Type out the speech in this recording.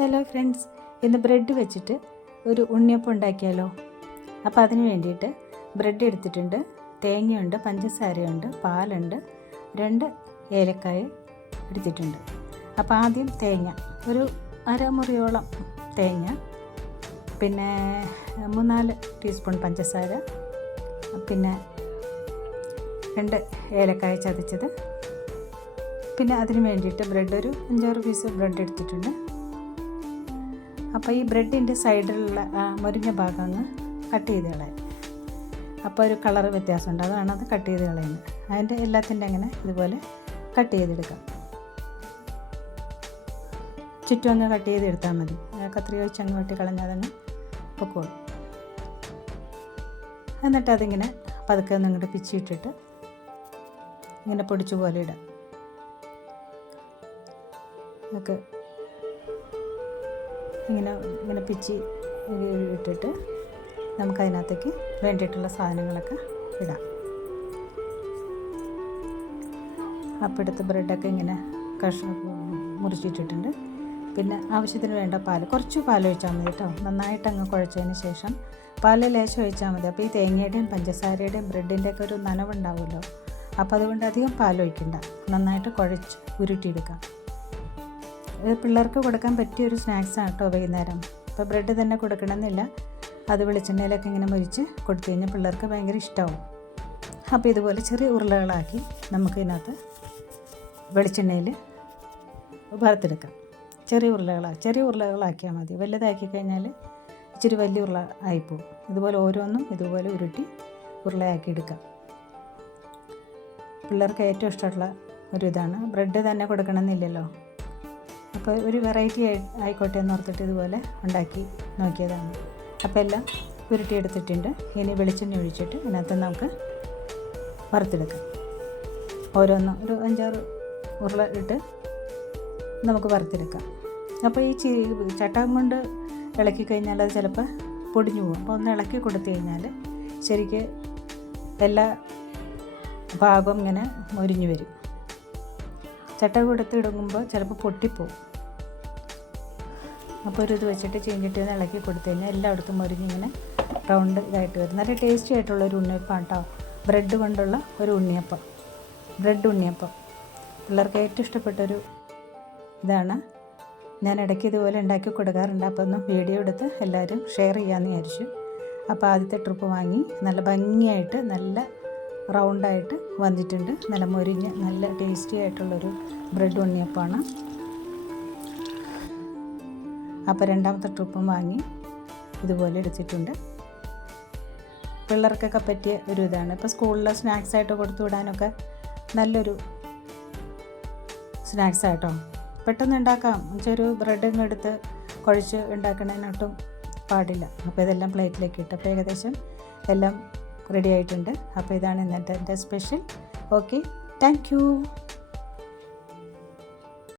Hello friends, ഇന്ന് bread വെച്ചിട്ട് ഒരു ഉണ്ണിയപ്പം ഉണ്ടാക്കിയാലോ. അപ്പോൾ അതിന് വേണ്ടിയിട്ട് ബ്രെഡ് എടുത്തിട്ടുണ്ട്, തേങ്ങയുണ്ട്, പഞ്ചസാരയുണ്ട്, പാലുണ്ട്, 2 ഏലക്കായ എടുത്തിട്ടുണ്ട്. അപ്പോൾ ആദ്യം തേങ്ങ, ഒരു അരമുറിയോളം തേങ്ങ, പിന്നെ 3-4 ടീസ്പൂൺ പഞ്ചസാര, പിന്നെ 2 ഏലക്കായ ചതച്ചത്, പിന്നെ അതിന് വേണ്ടിയിട്ട് ബ്രെഡ് ഒരു 5-6 പീസ് ബ്രെഡ് എടുത്തിട്ടുണ്ട്. അപ്പോൾ ഈ ബ്രെഡിൻ്റെ സൈഡിലുള്ള മുരിഞ്ഞ ഭാഗം അങ്ങ് കട്ട് ചെയ്ത് കളയാം. അപ്പോൾ ഒരു കളർ വ്യത്യാസമുണ്ട്, അതാണ് അത് കട്ട് ചെയ്ത് കളയുന്നത്. അതിൻ്റെ എല്ലാത്തിൻ്റെ അങ്ങനെ ഇതുപോലെ കട്ട് ചെയ്തെടുക്കാം. ചുറ്റും അങ്ങ് കട്ട് ചെയ്തെടുത്താൽ മതി. കത്രിക വെച്ച് അങ്ങ് വെട്ടി കളഞ്ഞാൽ അതങ്ങ് പൊക്കോളും. എന്നിട്ട് അതിങ്ങനെ പതുക്കെ ഒന്ന് ഇങ്ങോട്ട് പിച്ചിട്ടിട്ട് ഇങ്ങനെ പൊടിച്ചു പോലെ ഇടാം. ഇതൊക്കെ ഇങ്ങനെ പിച്ചി ഇട്ടിട്ട് നമുക്കതിനകത്തേക്ക് വേണ്ടിയിട്ടുള്ള സാധനങ്ങളൊക്കെ ഇടാം. അപ്പോൾ എടുത്ത് ബ്രെഡൊക്കെ ഇങ്ങനെ മുറിച്ചിട്ടിട്ടുണ്ട്. പിന്നെ ആവശ്യത്തിന് വേണ്ട പാൽ, കുറച്ച് പാൽ ഒഴിച്ചാൽ മതി കേട്ടോ. നന്നായിട്ടങ്ങ് കുഴച്ചതിന് ശേഷം പാൽ ലേശം ഒഴിച്ചാൽ മതി. അപ്പോൾ ഈ തേങ്ങയുടെയും പഞ്ചസാരയുടെയും ബ്രെഡിൻ്റെയൊക്കെ ഒരു നനവുണ്ടാവുമല്ലോ, അപ്പോൾ അതുകൊണ്ട് അധികം പാൽ ഒഴിക്കണ്ട. നന്നായിട്ട് കുഴച്ച് ഉരുട്ടിയെടുക്കാം. ഇത് പിള്ളേർക്ക് കൊടുക്കാൻ പറ്റിയൊരു സ്നാക്സാണ് കേട്ടോ വൈകുന്നേരം. ഇപ്പോൾ ബ്രെഡ് തന്നെ കൊടുക്കണമെന്നില്ല, അത് വെളിച്ചെണ്ണയിലൊക്കെ ഇങ്ങനെ മൊരിച്ച് കൊടുത്തു കഴിഞ്ഞാൽ പിള്ളേർക്ക് ഭയങ്കര ഇഷ്ടമാവും. അപ്പോൾ ഇതുപോലെ ചെറിയ ഉരുളകളാക്കി നമുക്ക് ഇതിനകത്ത് വെളിച്ചെണ്ണയിൽ വറുത്തെടുക്കാം. ചെറിയ ഉരുളകളാക്കിയാൽ മതി. വലുതാക്കി കഴിഞ്ഞാൽ ഇച്ചിരി വലിയ ഉരുള ആയിപ്പോവും. ഇതുപോലെ ഓരോന്നും ഇതുപോലെ ഉരുട്ടി ഉരുളയാക്കി എടുക്കാം. പിള്ളേർക്ക് ഏറ്റവും ഇഷ്ടമുള്ള ഒരു ഇതാണ്. ബ്രെഡ് തന്നെ കൊടുക്കണമെന്നില്ലല്ലോ, അപ്പോൾ ഒരു വെറൈറ്റി ആയിക്കോട്ടെ എന്ന് ഓർത്തിട്ട് ഇതുപോലെ ഉണ്ടാക്കി നോക്കിയതാണ്. അപ്പോൾ എല്ലാം ഉരുട്ടിയെടുത്തിട്ടുണ്ട്. ഇനി വെളിച്ചെണ്ണ ഒഴിച്ചിട്ട് ഇതിനകത്ത് നമുക്ക് വറുത്തെടുക്കാം. ഓരോന്നും ഒരു 5-6 ഉരുള ഇട്ട് നമുക്ക് വറുത്തെടുക്കാം. അപ്പോൾ ഈ ചട്ടകം കൊണ്ട് ഇളക്കി കഴിഞ്ഞാൽ അത് ചിലപ്പോൾ പൊടിഞ്ഞു പോകും. അപ്പോൾ ഒന്ന് ഇളക്കി കൊടുത്തു കഴിഞ്ഞാൽ ശരിക്ക് എല്ലാ ഭാഗവും ഇങ്ങനെ മൊരിഞ്ഞു വരും. ചട്ടകം കൊടുത്ത് ഇടുമ്പോൾ ചിലപ്പോൾ പൊട്ടിപ്പോവും. അപ്പോൾ ഒരു ഇത് വെച്ചിട്ട് ചീഞ്ചട്ടി ഇളക്കി കൊടുത്തു കഴിഞ്ഞാൽ എല്ലായിടത്തും മൊരിഞ്ഞിങ്ങനെ റൗണ്ട് ഇതായിട്ട് വരും. നല്ല ടേസ്റ്റി ആയിട്ടുള്ളൊരു ഉണ്ണിയപ്പം കേട്ടോ. ബ്രെഡ് കൊണ്ടുള്ള ഒരു ഉണ്ണിയപ്പം, ബ്രെഡ് ഉണ്ണിയപ്പം പിള്ളേർക്ക് ഏറ്റവും ഇഷ്ടപ്പെട്ടൊരു ഇതാണ്. ഞാൻ ഇടയ്ക്ക് ഇതുപോലെ ഉണ്ടാക്കി കൊടുക്കാറുണ്ട്. അപ്പോൾ ഒന്ന് വീഡിയോ എടുത്ത് എല്ലാവരും ഷെയർ ചെയ്യാമെന്ന് വിചാരിച്ചു. അപ്പോൾ ആദ്യത്തെ ട്രിപ്പ് വാങ്ങി നല്ല ഭംഗിയായിട്ട് നല്ല റൗണ്ടായിട്ട് വന്നിട്ടുണ്ട്. നല്ല മൊരിഞ്ഞ് നല്ല ടേസ്റ്റി ആയിട്ടുള്ളൊരു ബ്രെഡ് ഉണ്ണിയപ്പമാണ്. അപ്പോൾ രണ്ടാമത്തെ ട്രിപ്പും വാങ്ങി ഇതുപോലെ എടുത്തിട്ടുണ്ട്. പിള്ളേർക്കൊക്കെ പറ്റിയ ഒരു ഇതാണ്. ഇപ്പോൾ സ്കൂളിലെ സ്നാക്സായിട്ട് കൊടുത്തു വിടാനൊക്കെ നല്ലൊരു സ്നാക്സായിട്ടോ. പെട്ടെന്ന് ഉണ്ടാക്കാം. ഒരു ബ്രെഡ് ഇങ്ങ് എടുത്ത് കുഴച്ച് ഉണ്ടാക്കണതിനൊട്ടും പാടില്ല. അപ്പോൾ ഇതെല്ലാം പ്ലേറ്റിലേക്ക് ഇട്ട് അപ്പോൾ ഏകദേശം എല്ലാം റെഡി ആയിട്ടുണ്ട്. അപ്പോൾ ഇതാണ് ഇന്നത്തെ എൻ്റെ സ്പെഷ്യൽ. Okay, thank you.